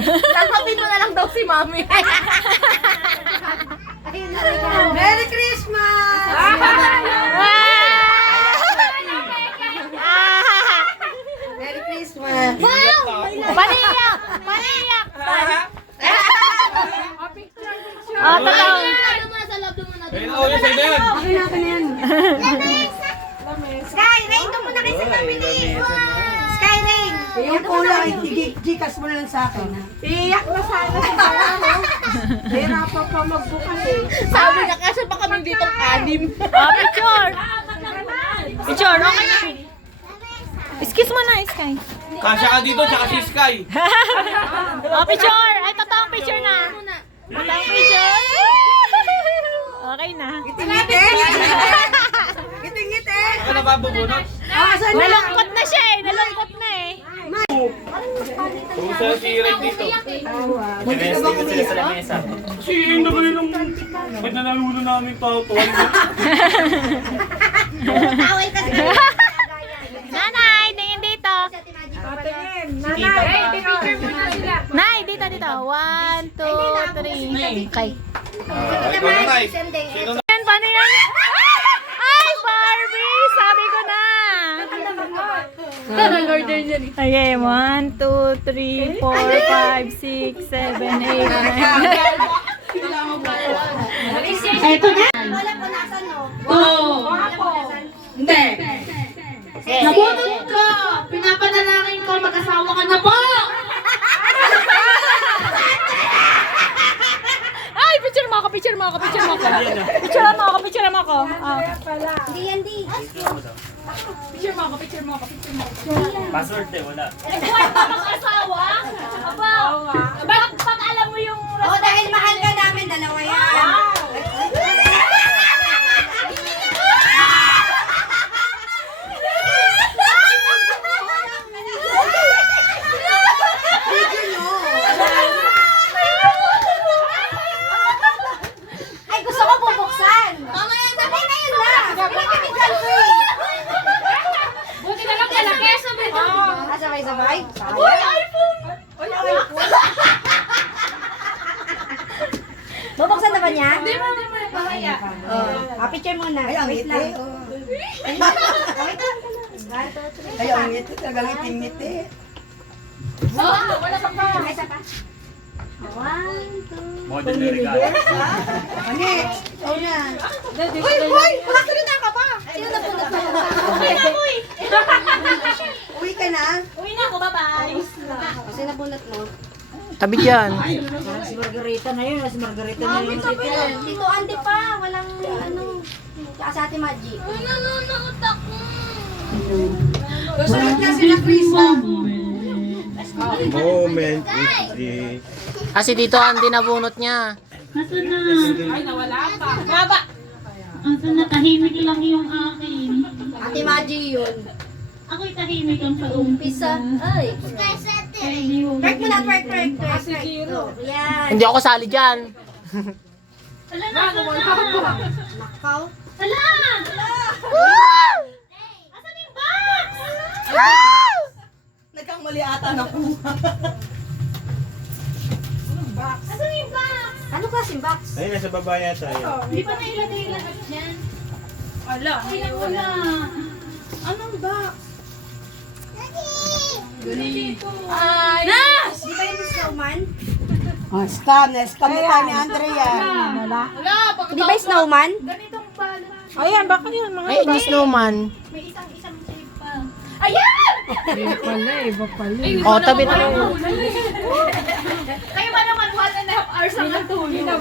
Tanggapin mo na lang daw si Mami. Merry Christmas! Merry Christmas! Paniyak! Paniyak! Oh, totoo. Ano mo na sa loob mo na doon. Okay na yan. Sky, Rain, doon mo na kayo sa family. Sky, Rain. Yung kulang, i-gikas mo na lang sa akin. Iyak na sana si Kaya, no? Hirapan pa magbukas eh. Sabi na kasi pa kami dito anim. Oh, picture! Picture, okay na. Excuse mo na, Sky. Kasya ka dito, tsaka si Sky. Oh, picture! Ay, totoong picture na. Totoong picture. Okay na. Ngiting-ngiting! Ngiting-ngiting! Ano na babubunot? Asan na? Nalungkot na siya eh. Nalungkot na eh. Kung sa si Ray dito. Munti ka ba kumiyak? Kasi yung naman yung pag nanaluno namin tawag. Tawal kasi. Nanay, tingin dito. Nanay, picture mo na sila. Nay, dito, dito. 1, 2, 3. Okay. Ikaw na, Nay. Sino na? Yan, paano yan? Ay, Barbie! Sabi ko na. Order niya rin. Okay, 1, 2, 3, 4, 5, 6, 7, 8, 9. Eto na. Wala po nasan, no? Hindi. Nabunot ko! Pinapanalangin ko, mag-asawa ka na po! Ay, picture mo ako, picture mo ako, picture mo ako. Picture mo ako, picture mo ako. Ah. Hindi yan, di. Picture mo ako, picture mo ako, picture mo ako. Password eh, wala. Buwan pa mag-asawa? Aba, pag alam mo yung... Oo, dahil mahal ka namin, dalawa yan. Ay, gusto ko bubuksan. Mamaya, sabi na yun na. Pinag-chemical free. Buti na lang malaki. Ah, sabay-sabay? Uy, iPhone! Bubuksan na ba niya? Hindi mo. Mamaya. Picture muna. Ay, ang Wait ngiti. lang. oh. Wait lang. 1, 2, 3. Ay, ang ngiti. Talagang ngiting-ngiti. Wala pa pa. Isa pa. 1, 2. Model na regalo. Ani, ikaw na. Uy! Makasalita ka pa! Sino na punod na yun? Uy na, uy! Uwi ka na. Uwi na ako, bye-bye. Sino na punod mo? Tabi dyan. Si Margarita na yun. Si Margarita na yun. Tito Andy pa, walang ano. Sa Ate Maggie. Uy, nanonood ako. Susunod na sila, Krista. Moment with the... Kasi dito ang dinabunot niya. Nasaan na? Asan na? Tahimik lang yung akin. Ate Maggie yun. Ako'y tahimik lang sa Pisa. Ay. Twerk mo na, twerk. Yan. Hindi ako kasali dyan. Ala na! Nakaw. Ala! Asan yung box? Nagkamali ata na po. Asan yung box? Ano klaseng box? Ay, nasa baba yata yun. Hindi pa nailagay lahat dyan. Ala! Ay, wala. Anong box? Ay! Di ba yung snowman? Oh, scam na tayo ni Andrea. Di ba yung snowman? Ayan, baka yun mga Ay, ni snowman. May isang shape pa. Ayan! Oh, tabi na. Kayo ba naman 1.5 hours ang natulog?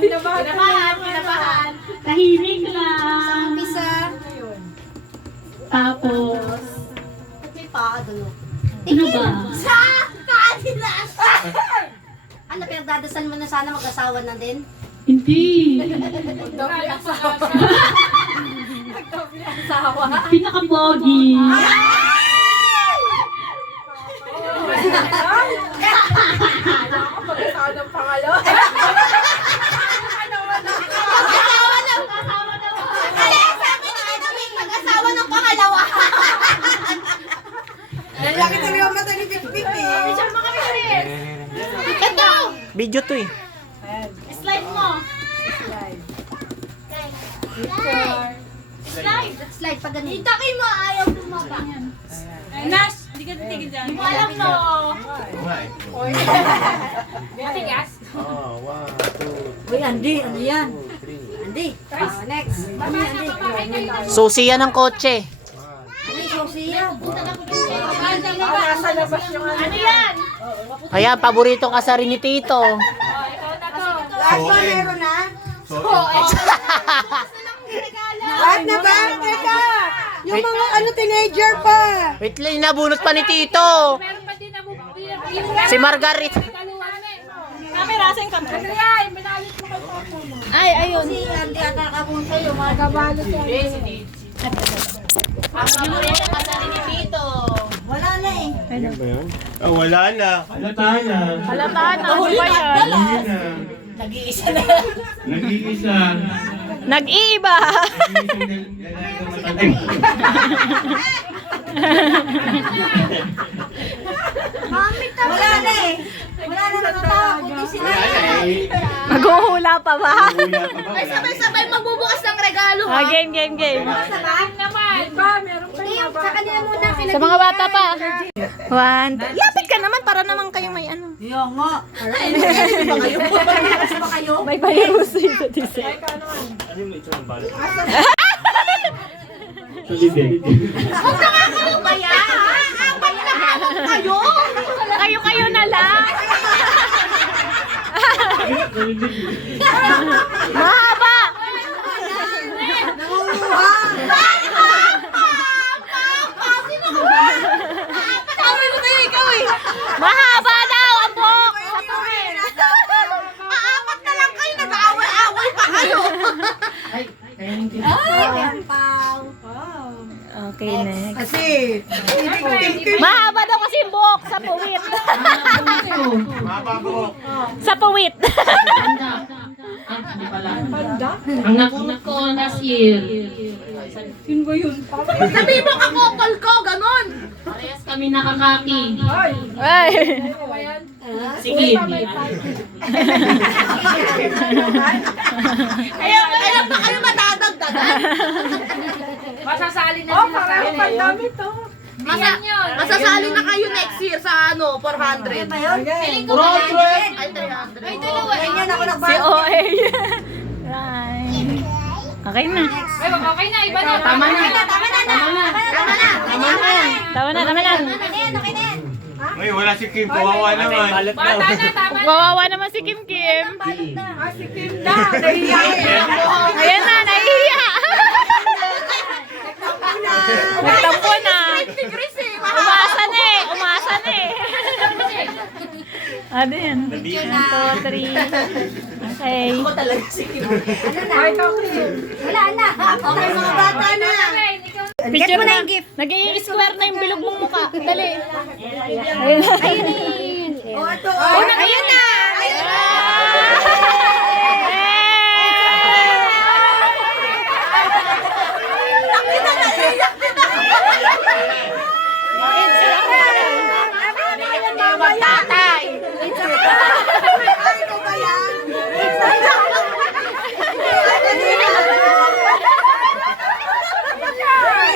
Kinabahan. Tahimik lang. Pisa. Tapos, May paa doon. ano ba? Sa kanila! Ano, pinagdadasal mo na sana mag-asawa na din? Hindi. Pinaka-pogi. Kaya sabi ni ano, may mag-asawa ng pangalawa. Laki talaga mata ni Pipit eh. Picture mo kami rin. Video to eh. Slide mo. Slide. Slide pa ganun. Itakin mo, ayaw bumaba. Ay, Nash, hindi ka titigil dyan. Hindi mo alam no. Matigas. Uy, Andy, ano yan? Andy. Next. Baba kayo. Susi yan ng kotse. Andy, Sophia. Nasa labas yung ano yan? Ayan, paborito ka sa rin ni Tito. Oh, ikaw na to. Lahat ba meron na? Oh, Lahat na ba? Teka! Yung mga ano, teenager pa. Wait lang, nabunot pa ni Tito. meron pa din na Si Margaret. Camera, asan yung camera? Ano yan? Binalit mo kay Papa mo. Ay, ayun. Si Andy ang kakabun sa'yo. Mga kabalot yan. Wala na eh. Wala na. Halata na. Halata na. Ano ba yan? Nag-iisa. Nag-iiba. Wala na eh. Wala na mga tao. Kundi sila. Maghuhula pa ba? Ay, sabay-sabay magbubukas ng regalo. Ah, game. Naman. Hindi, sa kanila muna. Sa mga bata pa. One. Lapit ka naman para naman kayo may ano. Yung nga. May virus ito dito. Ano yung itsura ng balot? Kayo na lang. Mahaba. Sabi ko sa'yo, ikaw eh. Mahaba daw ang buhok. Aapat na lang kayo, nag-aaway-aaway pa kayo. Okay, next. Kasi, Mahaba daw kasi yung buhok sa puwit. Sa puwit. Ang nakunot ko last year. Sabi mo kakokol ko, ganon. Parehas kami nakakaki. Ay. Sige. Kaya pa kayo madadagdagan. Masasali na sila sa akin. Masasali na kayo next year sa ano, 400. Feeling ko ba ay 300. Ay, dalawa. Ganyan ako Si nagbago. OA. Right. Okay na. Ay, okay na, iba na. Tama na. Tama na. Tama na. Okay na yan. Ay, wala si Kim. Kawawa naman. Balot Bata daw. na, tama na. Kawawa naman si Kim Kim. nahihiya. Ayan na, nahihiya. Nagtampo na. Umasa na eh. Ano yan? 1, 2, 3. Okay. Wala na. Okay, mga bata na. Picture mo na yung gift. Nag-i-square na yung bilog mong mukha. Dali. Ayun. O, ito. Ayun na. Tatay. Ito ba yan?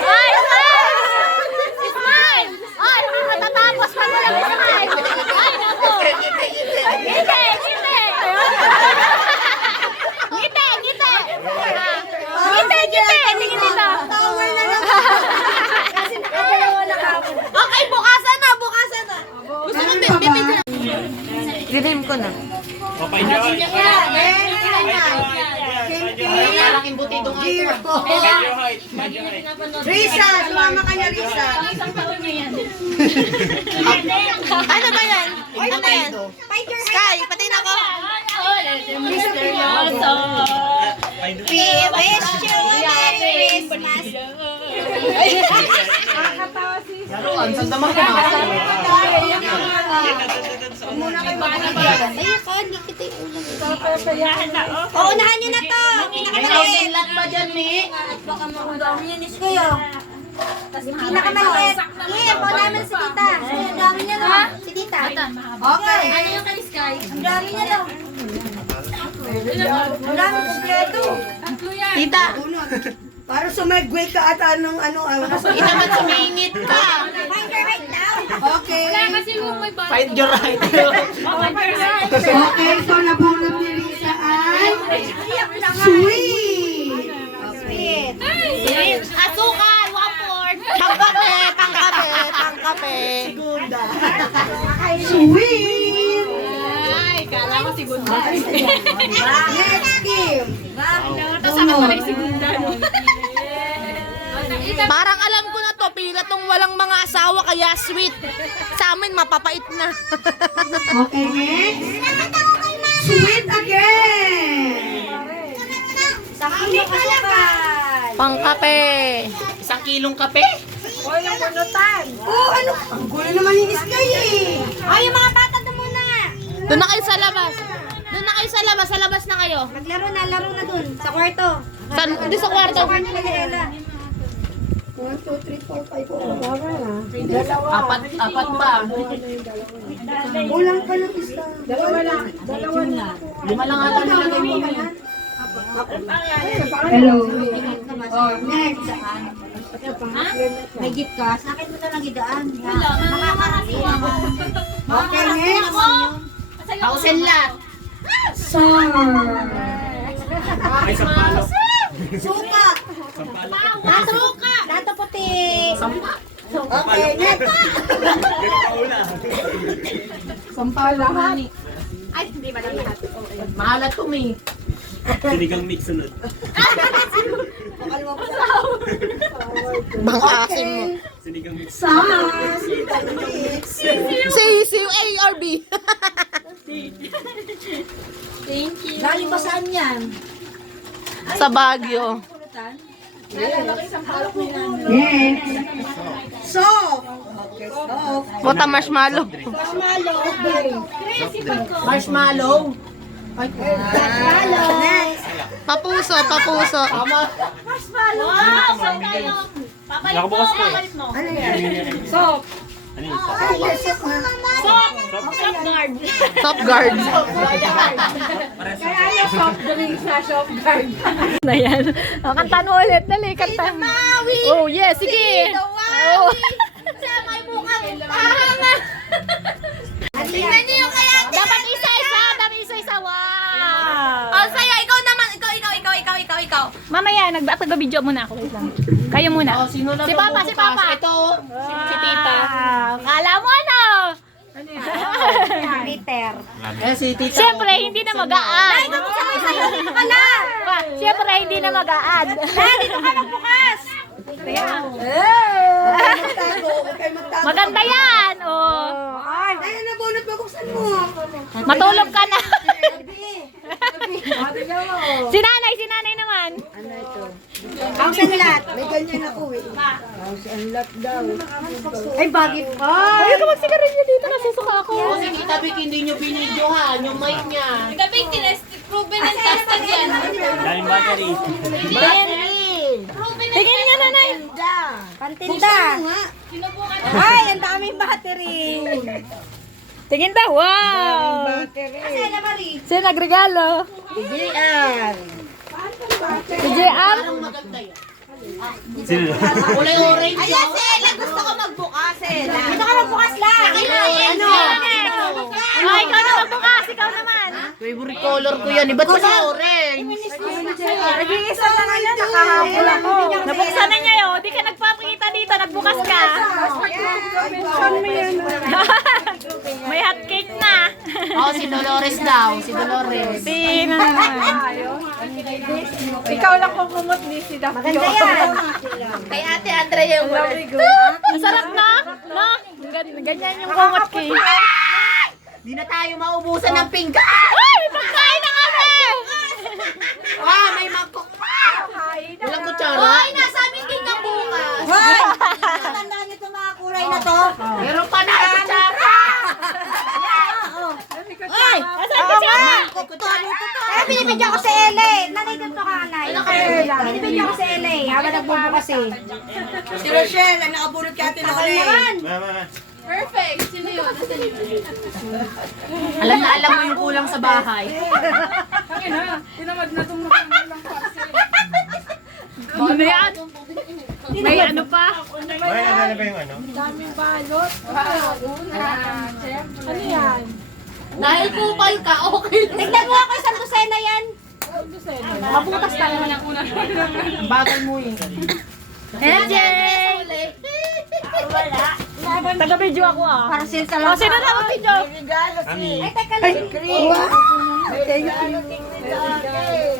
Ay, smile! Ay, hindi matatapos pa na lang smile. Ay, naku. Ngiti. Tingin dito. Tawal na lang. Kasi nakadalawa na ako. Okay, bukasan na. Gusto mo bibigyan. Dilim ko na. Papay niya. Malaking butido nga ito. Risa, sumama ka na, Risa. Ano ba yan? Ano yan? Sky, pati na ko. We wish you a Merry Christmas. Oo, unahan nyo na to. May outlet pa dyan, Mi. Baka mga dami yan is kayo. Yung pinakamaliit. Kim, po namin si tita. Ang dami niya no. Si tita. Okay. Ano yung kay Sky? Ang dami niya no. Ang dami kompleto. Tita, Para sumagway ka ata ng ano. hindi naman sumingit ka. Find your right now. Okay. Find your right. Okay, so nabunod ni Risa ay sweet. Sweet. Asukal, 1/4. Tangkape, tangkape, tangkape. Sweet. Ay, kala mo sigunda. Next game. Parang alam ko na to, pila tong walang mga asawa kaya sweet. Sa amin, mapapait na. Okay, next. Sweet again. Sa kilo kasukal. Pangkape. 1 kilong kape. Oh, ano? Ang gulo naman ni Sky eh. Ay, yung mga bata doon muna. Doon na kayo sa labas. Doon na kayo sa labas. Sa labas na kayo. Maglaro na, laro na dun. Sa kwarto. Hindi sa kwarto. Sa kwarto nila Ella. 1, 2, 3, 4, 5, 6. Apat pa. Kulang pa ng isa. Dalawa lang. 5 lang ata nilagay mo. Hello. Oh, next. May gift ka. Sa akin mo na lang idaan. Makakarating naman. Okay, next. Pausin lahat. Ay, sa palo. Suka. Suka. Dato puti. Okay, next. Sampala. Ay, hindi ba lahat? Mahalat kumi. Sinigang mix sunod. Bangkasin mo. Sinigang mix. Si A or B. Galing ba saan yan? Sa Baguio. Next. Soap. Okay, soap. Bota marshmallow. Marshmallow. Next. Papuso, papuso. Nakabukas pa eh. Ano yan? Ano yun? Top guard. Na yan. O, kanta mo ulit. Dali, kanta. Oh, yes. Sige. Oh. May mukhang tahanga. Tingnan niyo yung kaya. Dapat isa-isa. Dapat isa-isa. Wow. Oh, saya. Ikaw naman. Ikaw. Mamaya, nag-video muna ako. Wait lang. Kayo muna. Oh, sino na Si Papa, si Papa. Ito. Si Tita. Kala mo ano? Peter. Si Tita. Siyempre, hindi na mag-a-add. Siyempre, hindi na mag-a-add. Dito ka magbukas. Maganda yan. Oh. Ay, nabunot mo. Buksan mo. Matulog ka na. Si nanay naman. House and lot. May ganyan ako eh. House and lot daw. Ay, bagay pa. Ayaw ka magsigarilyo dito. Nasusuka ako. Oh, si Tita Vic, hindi nyo binidyohan yung mic niya. Daming battery. Tingin nga nanay. Pantinda. Ay, ang daming battery. Tingin daw. Wow. Kasi na Marie. Sino nagregalo? Si JR. Maganda yan. Sino? Kulay orange. Ayan, si Ella. Gusto ko magbukas, Ella. Dito ka magbukas lang. Ano? Oh, ikaw na magbukas. Ikaw naman. Favorite color ko yan. Ba't kasi orange? Nag-iisa na nga yan. Nakahabol ako. Nabuksan na niya yun. Di ka nagpapakita dito. Nagbukas ka. May hot cake na. Oh, si Dolores daw. Si Dolores. Sino naman? Ikaw lang kung kumot ni si Daphne. Maganda yan. Kay Ate Andrea yung Ang sarap na. No? Ganyan yung kumot cake. Di na tayo maubusan ng pinggan. Ay! Pagkain na kami! Ah, may mangkok pa. Walang kutsara. Ay, nasabi din ka bukas. Hoy! Tandaan niyo itong mga kulay na to. Meron pa na kutsara. Ay! Asan ka siya? Kaya binibigyan ko si Ele. Nanay dito ka, Anay. Binibigyan ko si Ele. Habang nagbubukas eh. Si Rochelle, ang nakabunot kay Ate Lore. Perfect. Sino yun? Nasaan yun? Alam na alam mo yung kulang sa bahay. May ano pa? May nagana ba yung ano? Dahil kupal ka, okay lang. Tignan mo ako isang dosena yan. Mabutas tayo ng una. Bagal mo eh. Taga-video ako ah. Para sila sa lang. Sino na ako video? Ay, teka lang.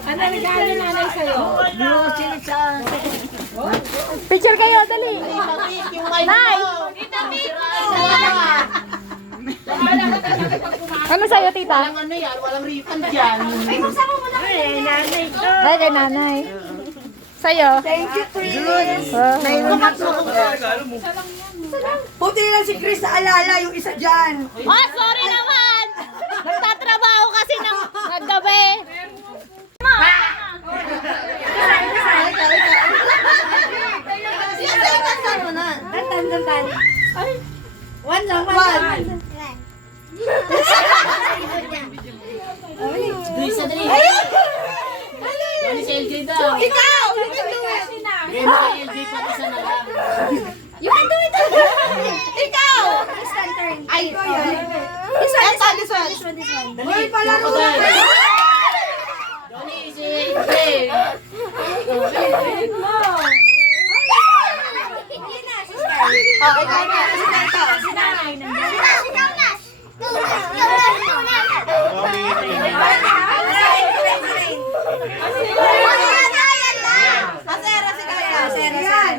Ano regalo nanay sa'yo? Picture kayo, dali. Nay! Ano sa'yo, tita? Walang ano yan, walang refund yan. Ay, magsama mo na kayo. Ay, kay nanay. Sa'yo? Thank you, Chris. Buti lang si Chris sa alala yung isa dyan. Oh, sorry naman! Nagtatrabaho kasi ng gabi. Tantan. One lang. Isa dali. Ano si LJ daw? Ikaw! You can do it! Game kay LJ pa isa na lang. You can do it. Ikaw! This one turn. Ay, ito yan. This one. This one. Hoy, palaro na. Johnny, si LJ. Yun na, si Sky. Oh, ikaw na. Ikaw. Asera si Kaya. Yan.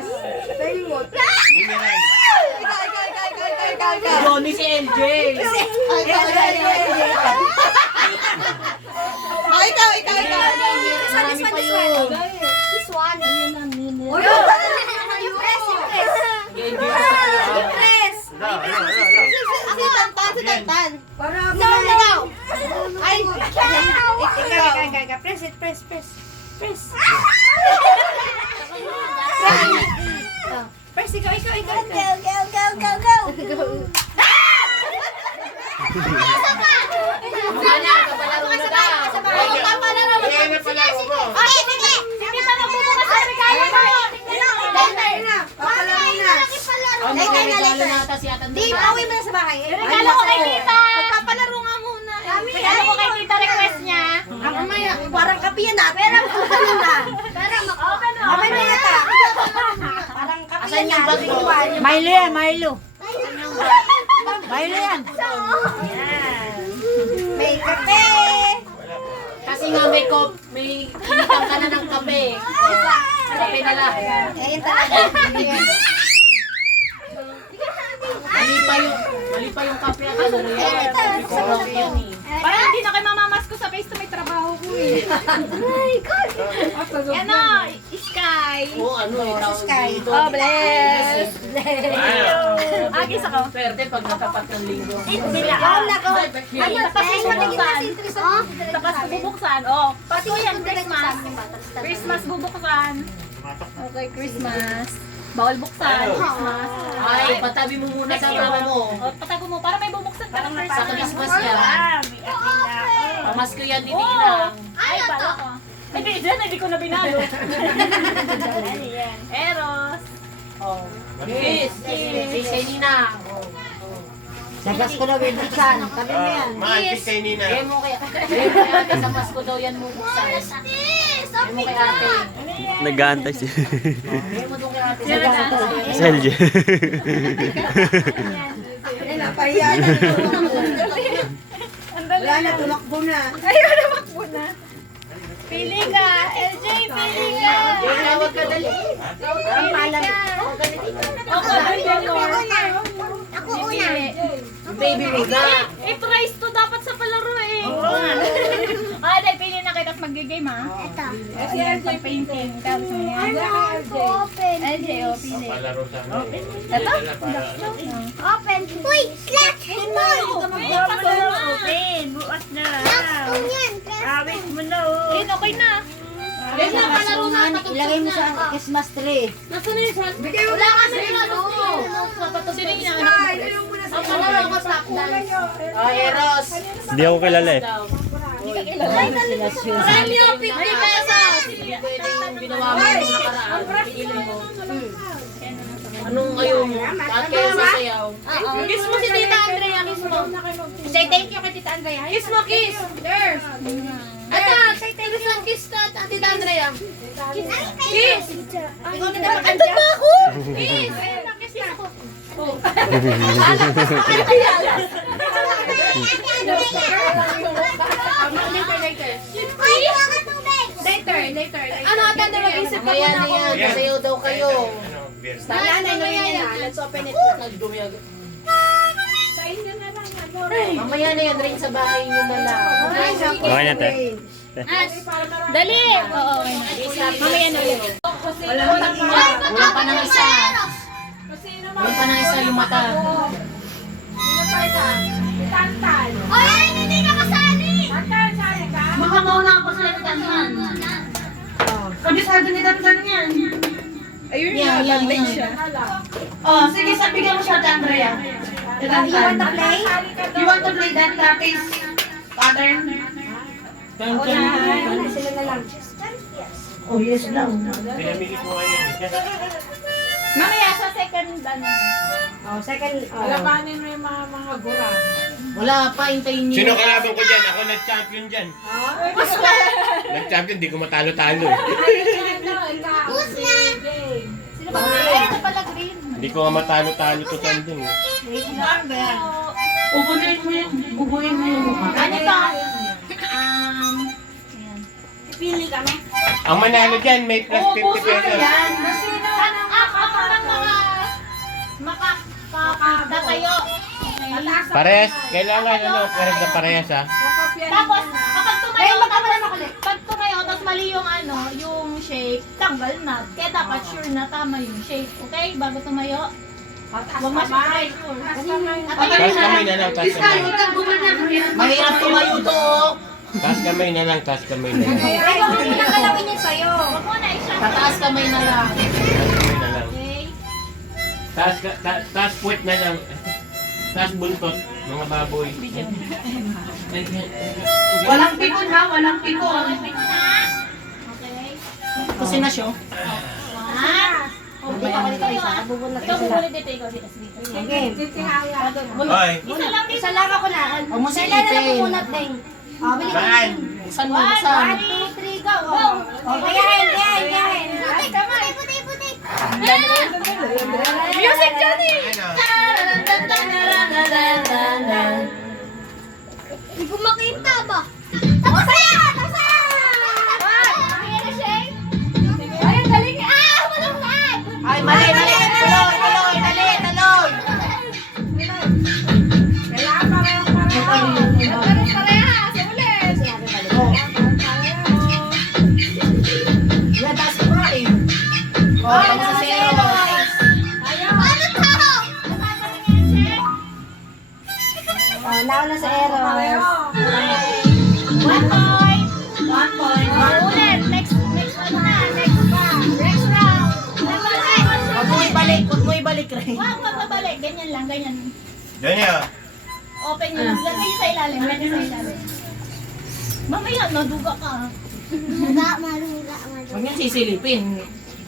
Tayo mo. Ikaw. Johnny, si LJ. Oh, ikaw. Marami pa yun. This one. Oh, You press. Si Tantan. Para mo No. Ay, Ikaw. Press. Press, ikaw. Go. Mana, kapalaro na daw. Ano ba regalo nata si Atan Di, Duta? pauwi mo na sa bahay. Regalo ko kay tita. Magpapalaro nga muna. Regalo ko kay tita, request niya. Mamaya, parang kape yan ah. Pero ano na. Mamaya na yata. Parang kape Asan yung bag mo? Milo yan, Milo. Milo yan. May kape. Kasi nga may initan ka na ng kape. Kape na lang. Ayun talaga. Mali pa yung kape at ano yan. Kape yan eh. Parang hindi na kayo mamamas ko sa face to may trabaho ko eh. Yan o, Sky. Oo, ano eh, tawag dito. Oh, bless. Agis ako. Pwede pag natapat ng linggo. Hindi na. Ano, tapos bubuksan. Tapos bubuksan. Oh, paso yan, Christmas. Christmas bubuksan. Okay, Christmas. Bawal buksan. Christmas. Ay, patabi mo muna sa mama mo. Oh, patago mo para may bubuksan ka ng Sa Christmas yan. Pamasko yan, hindi Oh! lang. Ay, bala ko. Ay, di dyan, hindi ko na binalo. Ano yan? Eros. Oh. Kiss. Si Nina. Sagas ko na bibuksan. Tabi mo yan. Maantik kay Nina. Kaya mo kay ate sa Pasko daw yan mo buksan. Kaya mo kay ate. Nag-aantay si Kaya mo doon kay ate. si LJ. Ay, napahiya na. Wala na, tumakbo na. Ayun, namakbo na. Pili ka. LJ, pili ka. Tawag ka dali. Ang palam. Ako, Ako una. Baby mo na. I-price to dapat sa palaro eh. Dahil pili na kita mag-game ha. Ito. Kasi LJ painting. Tapos mo yan. Open. LJ, pili. Palaro sa amin. Ito? Open. Uy, slack! Open. Bukas na. Slack! Yan. Yan na, palaro na. Ilagay mo sa Christmas tree. Wala ka sa Sino yung inaanak mo? Ang palaro ko sa Oh, Eros. Hindi ako kilala eh. Premyo, 50 pesos. Pwede yung ginawa mo nung nakaraan. Piliin mo. Anong kayo mo? Bakit kayo sasayaw? Kiss mo si Tita Andrea, kiss mo. Say thank you kay Tita Andrea. Kiss mo, kiss. There. Ata, say thank you. Kiss ka, Tita Andrea. Kiss. Ikaw na naman Andun ba ako? Kiss. Ayun na, kiss na ako. Ano, Ate Andrea, mag-isip ka Mamaya muna na ako. yan. Sasayaw daw kayo. Ano, beer. Let's open it. Nagdumiyag. Mamaya na yan rin sa bahay niyo na lang. Okay na, te. Dali. Oo. Mamaya na ulit. Kulang pa ng isa. Kulang pa ng isa yung mata. Baka mauna ako sa tantan. Kabisado ni Tantan yan. Ayun Yan, yan, yan. Oh, sige, sabihin mo siya, Andrea. You want to play? You want to play that practice pattern? Sila na lang. Oh, yes lang. Pinamili ko nga yan. Mamaya sa second ano. Oh, second. Alabanin mo yung mga gura. Wala pa, hintayin niyo. Sino kalaban ko dyan? Ako nag-champion dyan. Nag-champion, di ko matalo-talo. Sino ba? Ay, ito pala green. Hindi ko nga matalo-talo to sanding. Ubunin mo yung mukha. Ano to? Pili kami. Ang manalo dyan, may plus 50 pesos. Ako lang makakatayo. Parehas, kailangan parehas na parehas ha. Tapos, kapag tumayo, pag tumayo, tapos mali yung yung shape, tanggal na. Kaya dapat sure na tama yung shape. Okay? Bago tumayo. Huwag masyadong sure. Taas kamay na lang, taas kamay. Mahirap tumayo to. oh. Taas kamay na lang, taas kamay na lang. Ay, huwag mo pinakalawin yan sa'yo. Huwag mo na i-shot. Tataas kamay na lang. Taas kamay na lang. Okay? Taas puwet na lang. Taas buntot, mga baboy. Walang pikon ha, walang pikon. Okay. Kasi na siya. One. Dito ako dito isa. Bubunot Ikaw isa. bubulid dito, ikaw dito. Okay. Hoy, Isa lang dito. Isa lang ako na. Huwag mo Kailan na silipin. bubunot din? Oh, bili ka. saan? Buksan mo, buksan. 1, 2, 3, go. Oh, gayahin. Puti, kamay. Puti. Music, Johnny! Ano? Hindi ko makita ba? Tapos yan! Ay, galing. Malungkad! Ay, mali. Tuloy. Dali. Parehas, ulit. Yan, taas kamay. Oh, tapos sa zero. Oh, nauna sa Eros. 1 point. 1 point. Ulit. Next ano na. Next round. Huwag mo ibalik, Ray. Huwag magbabalik. Ganyan lang, ganyan. Doon yun. Open nyo lang. Lagay sa ilalim. Mamaya, naduga ka. Huwag niyang sisilipin.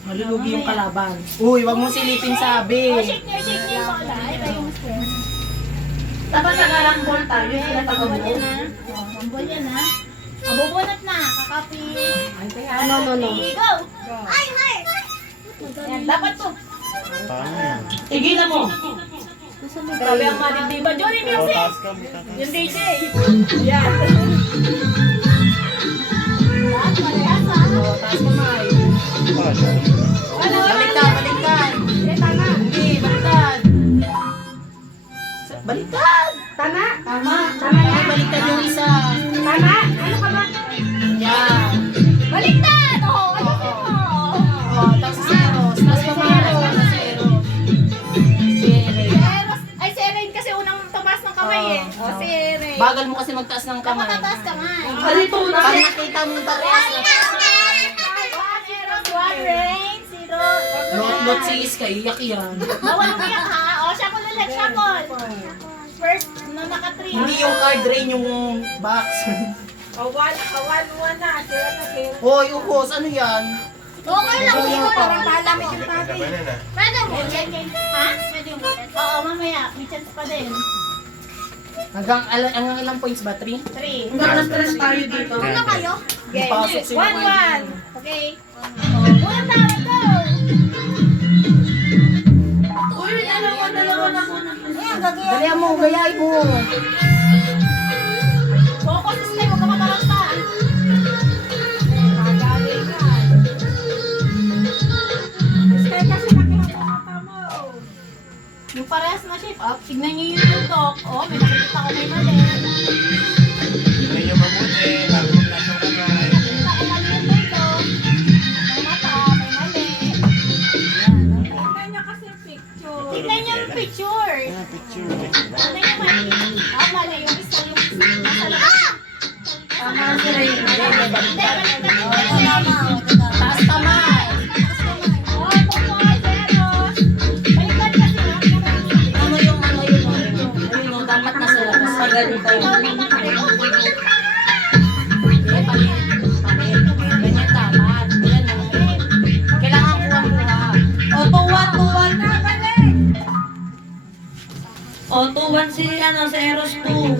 Malulugi yung kalaban. Uy, wag mong silipin sabi. Shake niyo yung pala. Ito yung square. Dapat sa karambol tayo, sila Bubol taga-buo. yan ha. Bubol yan ha. Bubunot na. Kakapi. No. Go! Yan, dapat to. Tigilan mo. Grabe ang madibdiba. Johnny Music! Taas ka. Yung DJ. Yan. Lahat, parehas ha. Oh, taas kamay. Baliktad. Hindi, baliktad. Baliktad. Tama? Ay, baliktad yung isa. Tama? Ano ka ba? Yan. Baliktad! Oo, ayun mo. Oh, tapos sa zero. Taas kamay. Sa zero. Ay, si Erin kasi unang tumaas ng kamay eh. O, si Erin. Bagal mo kasi magtaas ng kamay. Matataas kamay. Halito na. Pag nakita mo parehas na taas. Rain, si Rose. Not si Iska, iyak yan. Bawal umiyak ha. O, shuffle ulit, shuffle. First, na naka-3. Hindi yung card rain, yung box. Awan mo na. Sira na sira. Hoy, ukos, ano yan? Okay lang, Ano yan, parang Bigat na banana. Pwede mo. Ha? Pwede yung ulit. Oo, mamaya. May chance pa din. Hanggang ilang points ba? 3? 3. Hanggang na-stress tayo dito. Ano kayo? Pasok si 1-1. Okay. Unang tawag ko. Uy, dalawa na muna. Ayan, gagayan. Dalihan mo, gayahin mo. Focus stay, huwag ka mataranta. Stay kasi nakikita mo. Yung parehas na shape up, tignan nyo yung tutok. Oh, may nakikita ko may mali. Tingnan nyo mabuti. Bago maglasong kamay. Nakikita ko mali yung tutok. May mata, may mali. Tingnan niya kasi yung picture. Tignan nyo yung picture. Tignan nyo mali. Ah, mali yung isa yung nasa labas. Tama si Rain. Hindi, baliktad yung isa. Taas kamay. Oh, 2-0. Baliktad kasi, no? Ano yung ayun, no, dapat nasa labas. Ganito. Ikaw naman, Reo. Palit. Ganyan dapat. Yan, no. Kailangan kuha-kuha. O, 2-1 na, balik. O, 2-1 si Eros 2.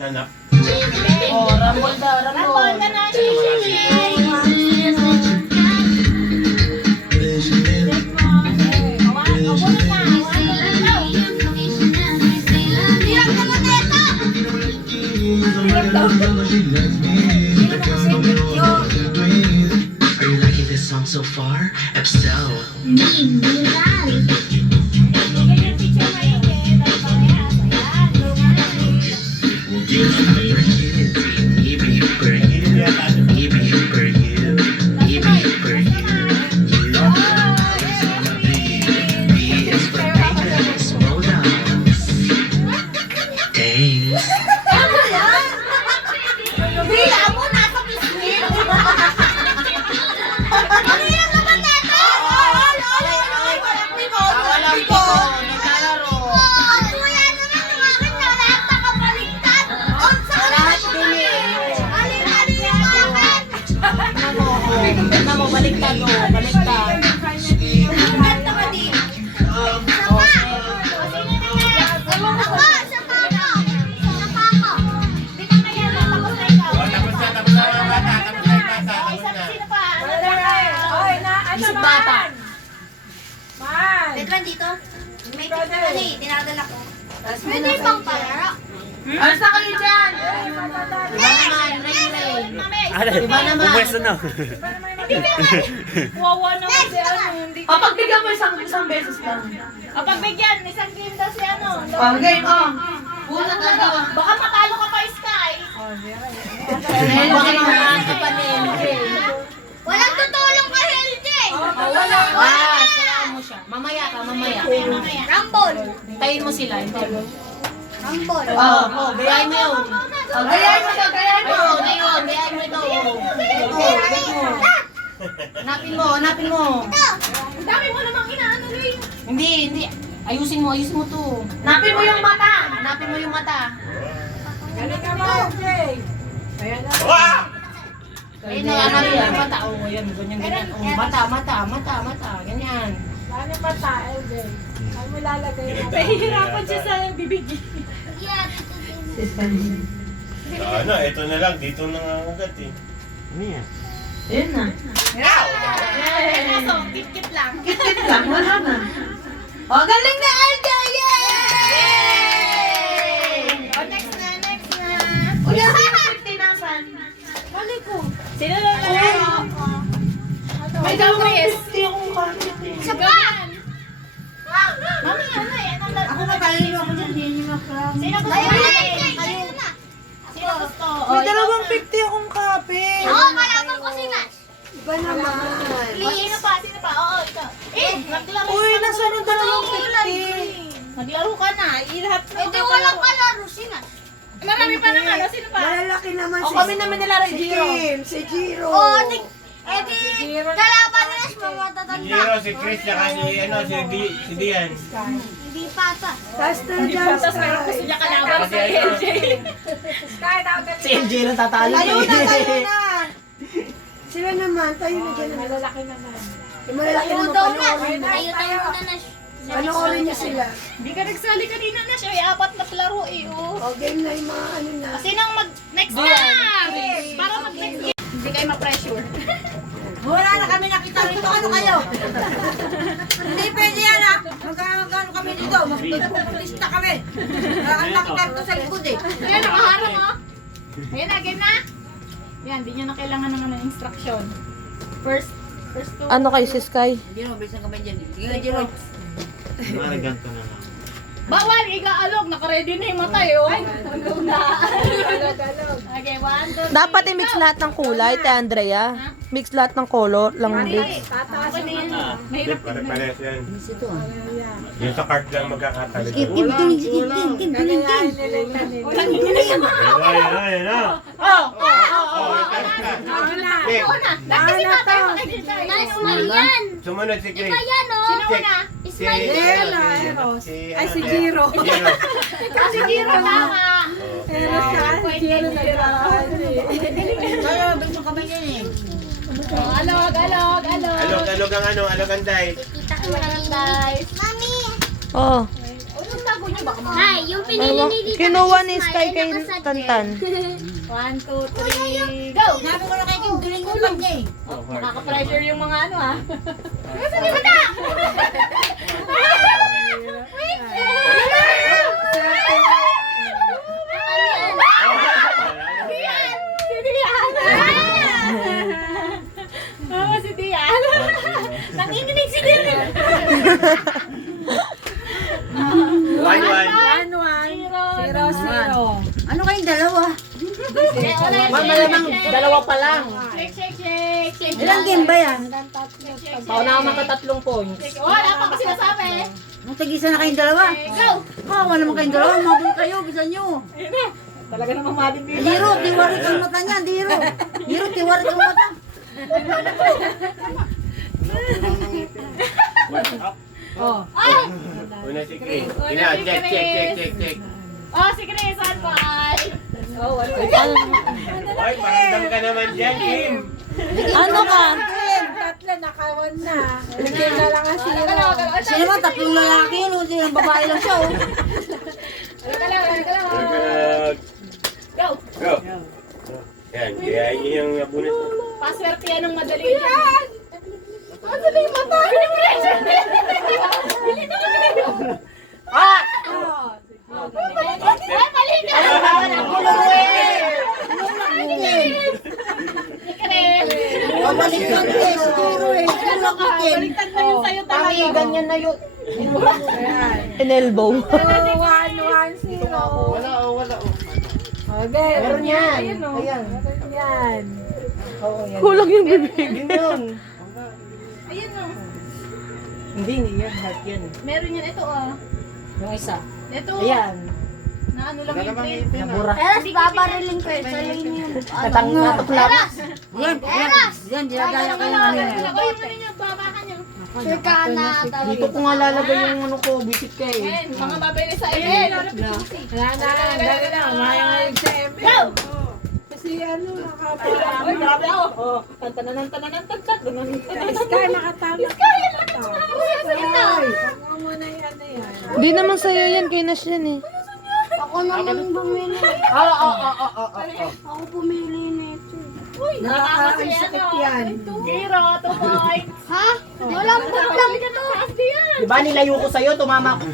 Nanap. Oh, rambol daw, Rambol ka na, Shishi. Are you liking this song so far? If so, maybe for you, maybe for you, maybe for you. You B is for Vegas, slow down. Thanks. Bila mo, nasa pisngi. Ano yan naman neto? Walang piko, naglalaro. Ang kuya naman yung akin na lahat nakabaligtad. On sa Lahat din eh. Mali-mali yung akin. Tignan mo, baliktad mo, baliktad. Ganda ka din. Oh, Oy, na, ano Isip man? bata. Man. Pwede ba dito? May pizza na eh, dinadala ko. Pwede yung pang palaro. Asa kayo dyan? Diba naman, Ray. Ano? Diba naman? Pupwesto na. Wawa naman si ano. Hindi ko. Pagbigyan mo isang beses lang. Pagbigyan, isang game daw si ano. Game on. Una ka daw. Baka matalo ka pa, Sky. Baka naman ka pa din. Walang tutulong ka, Helge. Ah, sayaan mo siya. Mamaya ka, mamaya. Rumble. Tayin mo sila, hintayin mo. Rumble. Oh, gayahin mo yun. Gayahin mo to, gayahin mo. Ayun, ayun, gayahin mo ito. Hanapin mo, hanapin mo. Ang dami mo namang inaano, Luis. Hindi, hindi. Ayusin mo to. Napin mo yung mata. Hanapin mo yung mata. Galing ka mo, Jay. Ayan na. Wah! Ayun, hanapin mo yung mata. Oh, ayan, ganyan. Oh, mata. Ganyan. Saan yung mata, LJ? Saan mo lalagay yung mata? Nahihirapan siya sa bibig. Ano, ito na lang. Dito nangangagat eh. Yun na. Kaso, kit-kit lang. Kitit lang, wala na. O, galing na, LJ! Yay! O, next na. Kuya, 50 nasan? Sino na lang? May dalawang 50 akong kapit eh. Isa pa! Mami, ano eh? Ako matalino ako dyan, hindi niyo makram. Sino gusto? Kayo na. Sino gusto? May dalawang 50 akong kapit. Oo, malaman ko si Nash. Iba naman. Sino pa? Oo, ikaw. Naglaro. Uy, nasan yung dalawang 50? Naglaro ka na. Ilahat na. Eh, di walang kalaro si Nash. Marami pa naman. Sino pa? Malalaki naman O, kami namin nila, Ray Giro. Si Giro. Oh, Eh di, kalaban nila siya mga Si matatanda. Jiro, si Chris, saka si Dian. Hindi pata. Faster dyan, Tapos meron ko Sky. siya kalaban Kasi sa ano, LJ. Si MJ lang tatalo Tayo eh. na, tayo na. Sila naman, tayo na dyan. Malalaki naman. Yung malalaki naman, panoorin na. Ayun tayo muna na. Panoorin niyo sila. Hindi ka nagsali kanina na siya. Ay, 4 na laro eh. Oh. O, game na yung mga ano na. Sinong mag-next na? Para mag-next game. Hindi kayo ma-pressure. Wala na kami nakita rito. Ano kayo? Hindi pwede yan ha. Magkano kami dito. Magpupulista kami. Ang nakita rito sa likod eh. Ayan, nakaharang oh. Ayan na, game na. Yan, hindi nyo na kailangan ng instruction. First two. Ano kayo si Sky? Jiro, bilisan kami dyan. Sige, Jiro. Maraganto na lang. Bawal, iga-alog. Naka-ready na yung mata eh. Oh. Alog na. Okay, 1, 2, 3. Dapat i-mix lahat ng kulay, te Andrea. Mix lahat ng color lang bits. Okay na yan. Mahirap. Pare-pares yan. Yung sa cart lang magkakatalit. Ayan na. Oh! Pick. Una! Nagkasi ba tayo makikita? Yan. Sumunod si Chris. Yan o. Sino una? Si Ay, si Jiro. Jiro. Si Giro tama. Kaya, bilisan kami dyan eh. Alog. Alog ang ano, alog ang dice. Kita ko na lang guys. Mami. Oh. Anong tago niyo ba? Ay, yung pinili ni Tita Kinuha ni Ismael, Sky kay nakasadya. Tantan. 1, 2, 3, go! Sabi ko na kayo, yung duling ko lang niya eh. Nakaka-pressure yung mga ano ha. Saan yung bata? Si Dian! Oo, si Dian. Nanginginig si Dian. 1-1. 1-1. Ano kayong dalawa? Malamang dalawa pa lang. Shake. Ilang game ba yan? Pauna ka magka-3 points. Wala pa kasi nasabi. Nung tag-isa na kayong dalawa? Go! Wala naman kayong dalawa. Mabul kayo, bisa nyo. Talaga namang maling dito. Diro, tiwarik ang mata niya, Diro. Diro, tiwarik ang mata. Una si Chris. Check. Oh, si Chris, 1-5. Oh, wala. Ay, paramdam ka naman dyan, Kim. Ano ka? Sino ba? Tatlong lalaki yun. Hindi ng babae lang siya. Oh. Go! Go. Yan, kaya yun yung nabunit mo. Paswerte yan ng madali yan. Ano na yung mata? Pinipressure na yan. Bili na kami na yun. Ah! Ay, mali ka! Babalik lang eh. Siguro eh. Siguro ka din. Baliktad na yun sa'yo talaga. Ganyan na yun. In-elbow. Wala. Meron yan. Ayan. Oo, yan. Kulang yung bibig. Yun yun. Ayun o. Hindi yan. Heart yan. Meron yan. Ito oh. Yung isa. Ito. Ayan. Na ano lang yung print. Nabura. Eras, babariling ko eh. Sa lane yun. Natutulap. Yan, dinadaya kayo ng ano yan. Lagay mo rin yung babakan nyo. Sure ka na talaga. Dito ko nga lalagay yung ano ko. Visit ka eh. Ayan, mga mabili sa event. Go! Ay, grabe ako. Oh, tantananan. Sky, nakatama. Sky, yan lang ito. Di naman sa'yo yan, kay Nash yan eh. Ako naman bumili. Oo. Ako pumili nito. Nakakasakit yan. Giro, 2 points. Ha? Walang problem ka to. Diba nilayo ko sa'yo, tumama ko.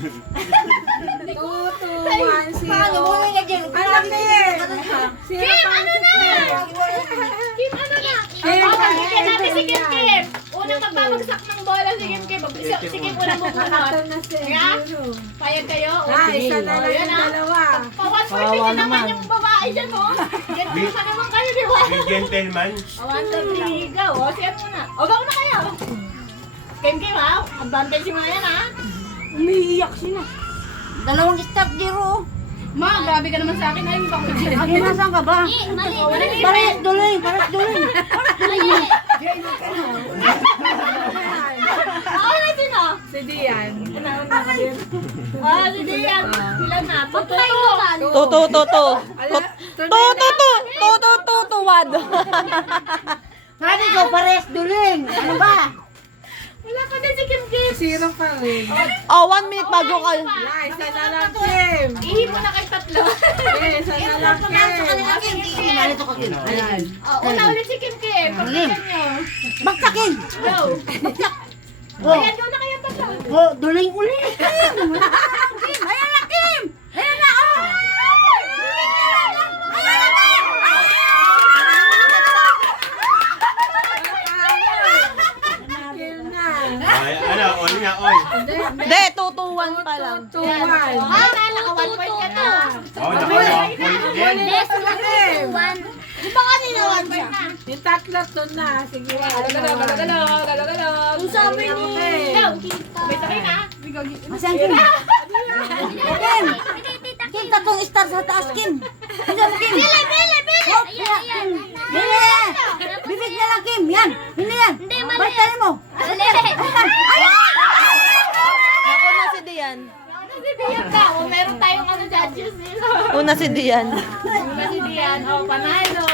Paano mo nga dyan? Alam na eh. Kim, ano na? Kim, ano na? Bigyan natin si Kim. Unang magbabagsak ng bola si Kim. Si Kim unang bumunod. Kaya? Payag kayo? Isa na lang yung dalawa. Pa-1 point naman yung babae dyan, oh. Ganun ka naman kayo, di ba? Big gentleman. 1, 2, 3, go. O, siya muna. O, go na kayo. Kim, ha? Advantage mo na yan, ha? Umiiyak siya na. Dalawang stop, Jiro. Ma, grabe ka naman sa akin. Ay, baka Ate, nasaan ka ba? Mali. Pares duling. Mali. Ako na sino? Si Dian. Si Dian. Ilan na? Tutuwad. Sabi ko, pares duling. Ano ba? Wala pa din si Kim Kim. Zero pa rin. Oh, 1 minute bago ka. Isa na lang, Kim. Ihi mo na kay tatlo. Isa na lang, Kim. Malito ko kin. Ayan. Una ulit si Kim Kim. Pagkakan nyo. Bagsakin. Go. Oh, Ayan, go na kayo tatlo. oh, duling ulit. Kim. Ayan na, Kim. Ayan na, oh. Ay, ano, all niya, all. Hindi, 2-1 pa lang. Naka 1 point ka na. Oh, naka-1 point din. Di ba kanina 1 point na? Yung tatlo to na. Sige. Galo. Ang sabi ni... Go. Sabay na. Asan, Kim? Kim. Kim, tatong star sa taas, Kim. Asan mo, Kim? Ayan. Bibig na lang, Kim. Yan. Hindi yan. Baliktad mo. Ako na si Dian. Si Dian ka. O, meron tayong ano judges nila. Una si Dian. Una si Dian. O, panalo.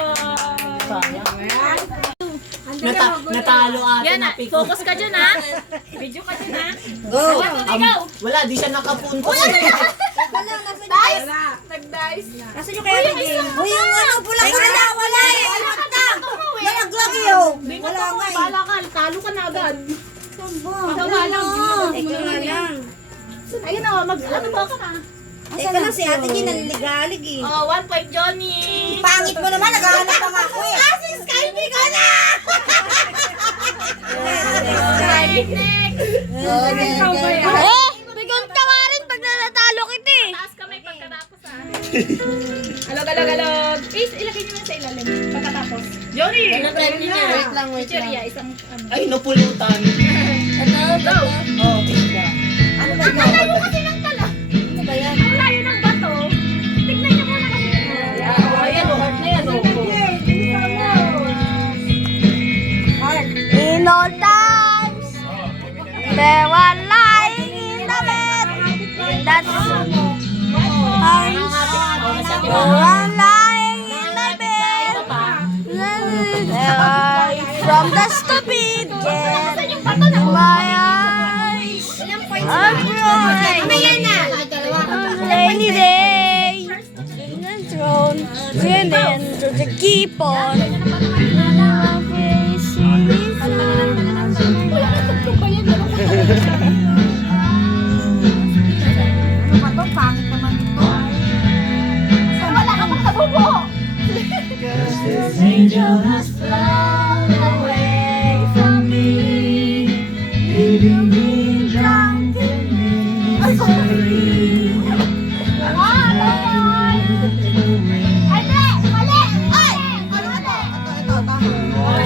Natalo ate Yan na. na piko. Focus ka dyan, ha? Video ka dyan, ha? Go. Ikaw. Wala, di siya nakapunto. Dice. Nag-dice. Kasi yung kaya Uy, yung ano, pula ko na. Wala eh. Alat na. Nalaglag yun. Wala nga eh. Bala ka. Talo ka na agad. Ikaw nga lang. Ikaw nga lang. Ayun na. Ano ba ka na? Ikaw lang si ate Jean, naliligalig eh. Oh, 1 point, Johnny. Pangit mo naman, naghahanap pa nga ako eh. Si Skype ka na! Skype next! Oh! Bigon ka nga rin pag nanatalo kita eh. Taas kamay pagkatapos, ha? Alog. Ilagay nyo lang sa ilalim. Pagkatapos. Johnny! Wait lang. Cheeria, isang ano. Ay, napulutan. Go! Oh, tika. Ano ba Ang layo kasi ng tala. Ano ba yan? Ang layo ng bato. Tignan nyo muna kasi. Ayan, oh, heart na yan, oh. In all times, there were lying in the bed. That's times, there were lying in the bed. From the stupid jet, my eyes are bright. Rainy day, in the throne, driven to the keep on. Wala ka pang nabubo.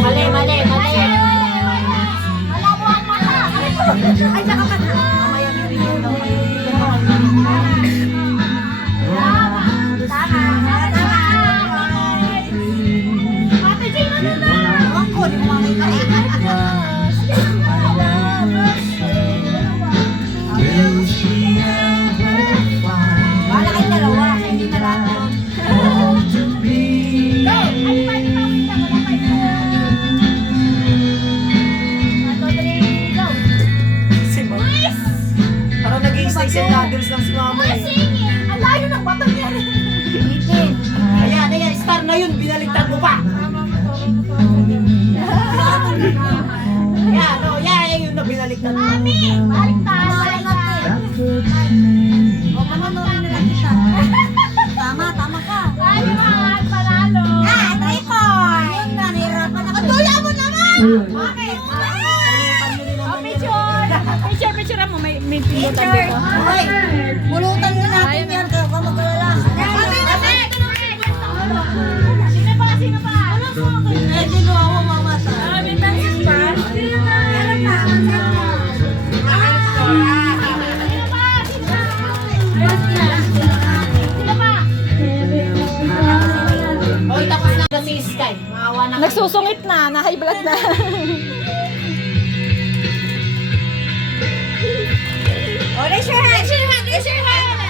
Mali. Wala mo ang mata. Ay, nakapata. Mamaya bibigyan daw kayo. Tama. Ate Jean, ano na? Nagsusungit na, na high blood na. Oh, raise your hand. Raise your hand.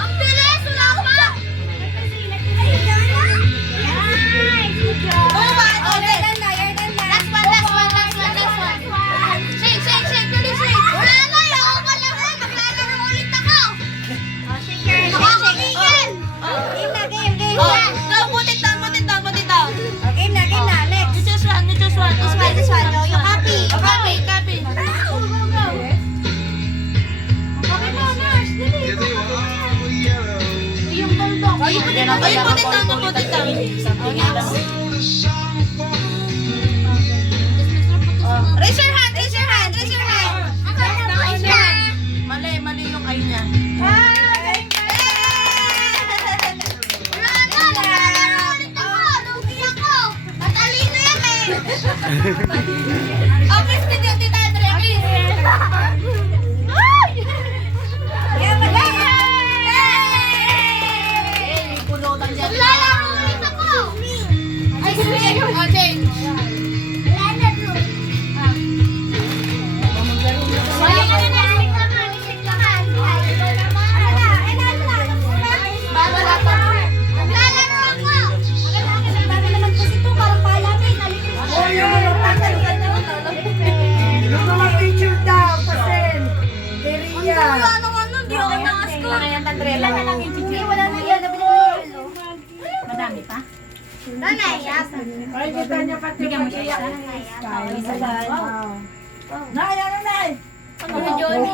Ang bilis! Wala pa! Last one. Shake. Dali, shake. Wala na, ako pa lang. Maglalaro ulit ako. Nakakakigil. Game. Butit daw. Game na. Next. You choose one. This one. Oh, yung copy. Copy. Butit daw. Raise your hand. Mali yung ay niya. Matalino yan eh! Okay, Tita Andrea, please. Lalaro ulit ako! Ay, sige. Oh, Jane. Lalaro ako! Madami pa? Bigyan mo siya. Nay, ano, Nay? Ano, Johnny?